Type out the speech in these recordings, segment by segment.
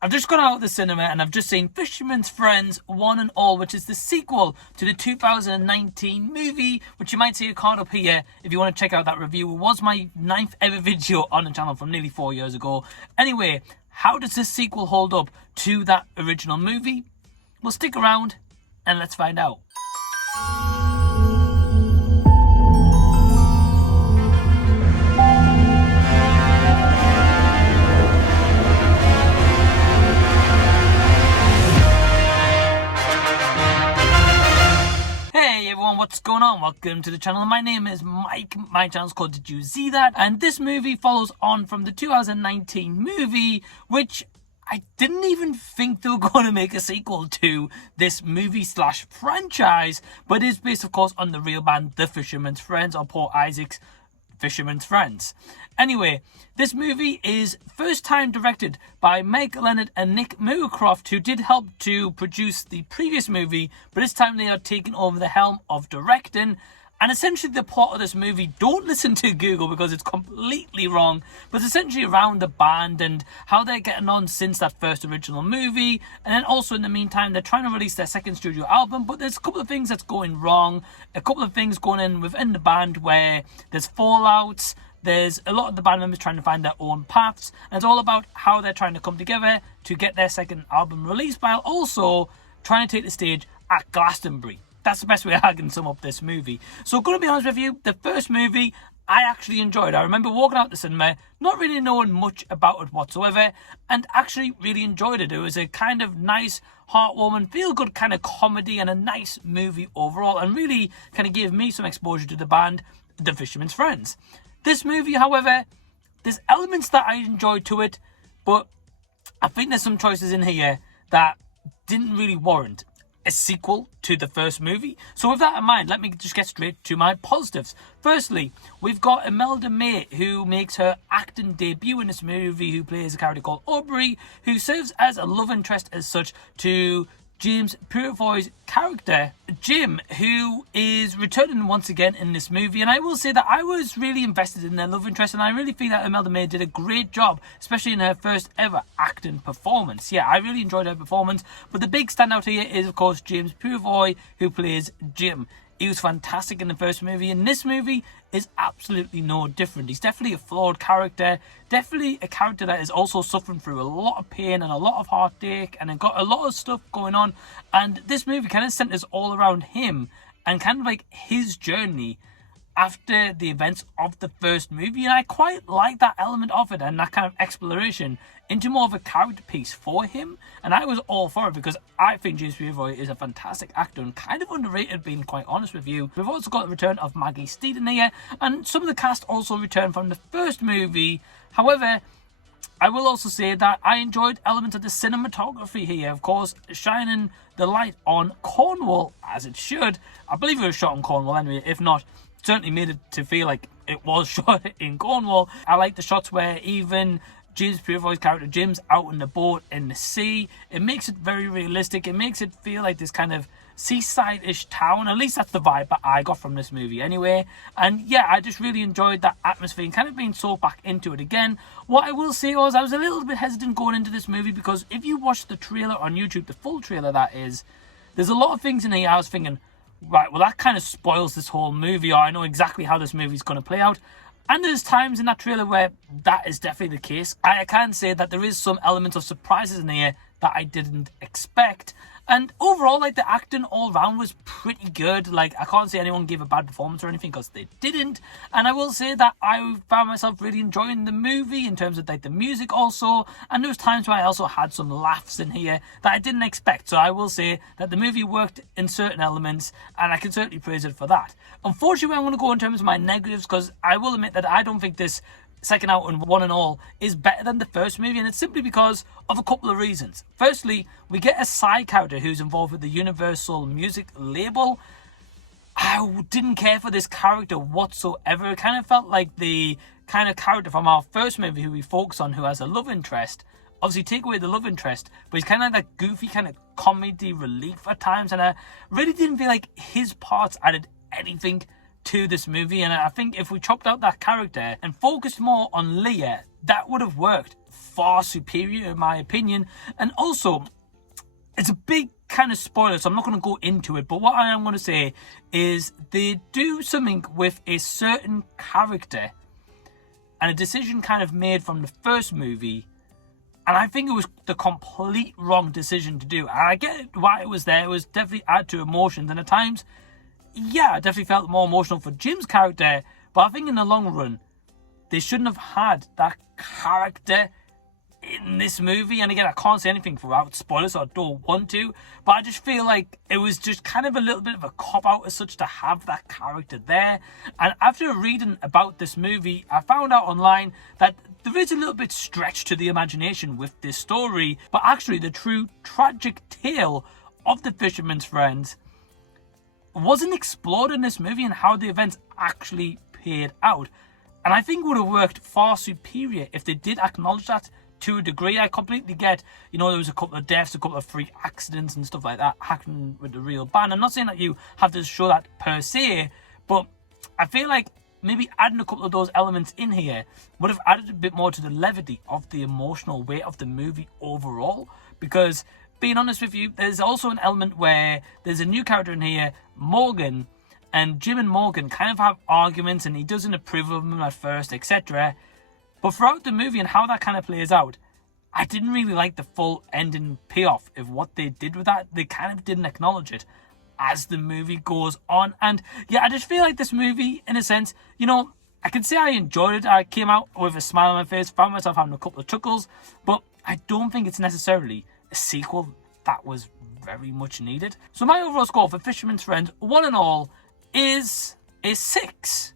I've just gone out of the cinema and I've just seen Fisherman's Friends 1 and All, which is the sequel to the 2019 movie, which you might see a card up here if you want to check out that review. It was my 9th ever video on the channel from nearly 4 years ago. Anyway, how does this sequel hold up to that original movie? Well, stick around and let's find out. Hey everyone, what's going on? Welcome to the channel. My name is Mike. My channel's called Did You See That? And this movie follows on from the 2019 movie, which I didn't even think they were going to make a sequel to this movie slash franchise, but is based of course on the real band The Fisherman's Friends, or Paul Isaac's Fisherman's Friends. Anyway, this movie is first time directed by Meg Leonard and Nick Moorcroft, who did help to produce the previous movie, but this time they are taking over the helm of directing. And essentially the plot of this movie, don't listen to Google because it's completely wrong, but it's essentially around the band and how they're getting on since that first original movie. And then also in the meantime, they're trying to release their second studio album, but there's a couple of things that's going wrong, a couple of things going in within the band where there's fallouts. There's a lot of the band members trying to find their own paths, and it's all about how they're trying to come together to get their second album released, while also trying to take the stage at Glastonbury. That's the best way I can sum up this movie. So, going to be honest with you, the first movie I actually enjoyed. I remember walking out the cinema, not really knowing much about it whatsoever, and actually really enjoyed it. It was a kind of nice, heartwarming, feel-good kind of comedy and a nice movie overall, and really kind of gave me some exposure to the band, The Fisherman's Friends. This movie, however, there's elements that I enjoyed to it, but I think there's some choices in here that didn't really warrant a sequel to the first movie. So with that in mind, let me just get straight to my positives. Firstly, we've got Imelda May, who makes her acting debut in this movie, who plays a character called Aubrey, who serves as a love interest as such to James Purefoy's character, Jim, who is returning once again in this movie. And I will say that I was really invested in their love interest, and I really feel that Imelda May did a great job, especially in her first ever acting performance. Yeah, I really enjoyed her performance, but the big standout here is, of course, James Purefoy, who plays Jim. He was fantastic in the first movie, and this movie is absolutely no different. He's definitely a flawed character, definitely a character that is also suffering through a lot of pain and a lot of heartache, and got a lot of stuff going on. And this movie kind of centers all around him and kind of like his journey after the events of the first movie, and I quite like that element of it and that kind of exploration into more of a character piece for him, and I was all for it because I think James Purefoy is a fantastic actor and kind of underrated, being quite honest with you. We've also got the return of Maggie Steed in here, and some of the cast also returned from the first movie. However, I will also say that I enjoyed elements of the cinematography here, of course, shining the light on Cornwall, as it should. I believe it was shot in Cornwall anyway, if not, certainly made it to feel like it was shot in Cornwall. I like the shots where even James Purefoy's character Jim's out on the boat in the sea. It makes it very realistic. It makes it feel like this kind of seaside-ish town. At least that's the vibe that I got from this movie anyway. And yeah, I just really enjoyed that atmosphere and kind of being so back into it again. What I will say was I was a little bit hesitant going into this movie because if you watch the trailer on YouTube, the full trailer that is, there's a lot of things in here I was thinking, right, well that kind of spoils this whole movie, or I know exactly how this movie's going to play out. And there's times in that trailer where that is definitely the case. I can say that there is some elements of surprises in here that I didn't expect. And overall, like, the acting all round was pretty good. Like, I can't say anyone gave a bad performance or anything because they didn't. And I will say that I found myself really enjoying the movie in terms of, like, the music also. And there was times where I also had some laughs in here that I didn't expect. So I will say that the movie worked in certain elements, and I can certainly praise it for that. Unfortunately, I'm going to go in terms of my negatives because I will admit that I don't think this second out and one and all is better than the first movie, and it's simply because of a couple of reasons. Firstly, we get a side character who's involved with the Universal Music label. I didn't care for this character whatsoever. It kind of felt like the kind of character from our first movie who we focus on, who has a love interest. Obviously, take away the love interest, but he's kind of like that goofy kind of comedy relief at times, and I really didn't feel like his parts added anything to this movie. And I think if we chopped out that character and focused more on Leah, that would have worked far superior in my opinion. And also, it's a big kind of spoiler, so I'm not going to go into it, but what I am going to say is they do something with a certain character and a decision kind of made from the first movie, and I think it was the complete wrong decision to do. And I get why it was there. It was definitely add to emotions, and at times, yeah, I definitely felt more emotional for Jim's character, but I think in the long run, they shouldn't have had that character in this movie. And again, I can't say anything without spoilers, so I don't want to, but I just feel like it was just kind of a little bit of a cop-out as such to have that character there. And after reading about this movie, I found out online that there is a little bit stretched to the imagination with this story, but actually the true tragic tale of the Fisherman's Friends wasn't explored in this movie and how the events actually played out. And I think it would have worked far superior if they did acknowledge that to a degree. I completely get, there was a couple of deaths, a couple of freak accidents and stuff like that happening with the real band. I'm not saying that you have to show that per se, but I feel like maybe adding a couple of those elements in here would have added a bit more to the levity of the emotional weight of the movie overall. Because, being honest with you, there's also an element where there's a new character in here, Morgan, and Jim and Morgan kind of have arguments and he doesn't approve of them at first, etc. But throughout the movie and how that kind of plays out, I didn't really like the full ending payoff of what they did with that. They kind of didn't acknowledge it as the movie goes on. And yeah, I just feel like this movie, in a sense, I can say I enjoyed it. I came out with a smile on my face, found myself having a couple of chuckles, but I don't think it's necessarily a sequel that was very much needed. So my overall score for Fisherman's Friends, one and all, is a 6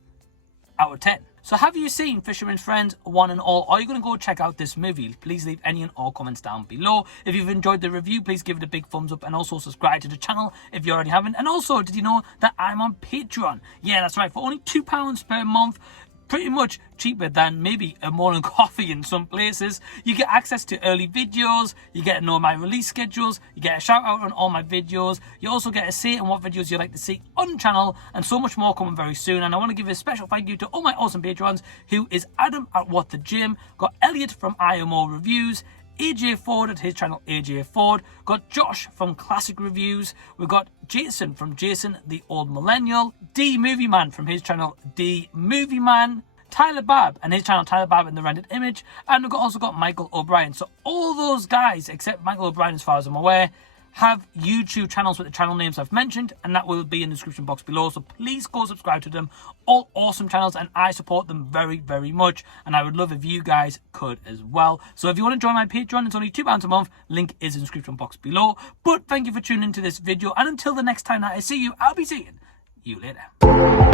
out of 10. So have you seen Fisherman's Friends, one and all? Are you going to go check out this movie? Please leave any and all comments down below. If you've enjoyed the review, please give it a big thumbs up and also subscribe to the channel if you already haven't. And also, did you know that I'm on Patreon? Yeah, that's right. For only £2 per month, pretty much cheaper than maybe a morning coffee in some places, you get access to early videos, you get to know my release schedules, you get a shout out on all my videos, you also get a say in what videos you'd like to see on the channel, and so much more coming very soon. And I want to give a special thank you to all my awesome patrons, who is Adam at What the Gym, got Elliot from IMO Reviews, AJ Ford at his channel AJ Ford, got Josh from Classic Reviews, we've got Jason from Jason the Old Millennial, D Movie Man from his channel D Movie Man, Tyler Babb and his channel Tyler Babb in the Rendered Image, and we've also got Michael O'Brien. So all those guys, except Michael O'Brien as far as I'm aware, have YouTube channels with the channel names I've mentioned, and that will be in the description box below. So please go subscribe to them. All awesome channels, and I support them very, very much, and I would love if you guys could as well. So if you want to join my Patreon, it's only £2 a month. Link is in the description box below. But thank you for tuning into this video, and until the next time that I see you, I'll be seeing you later.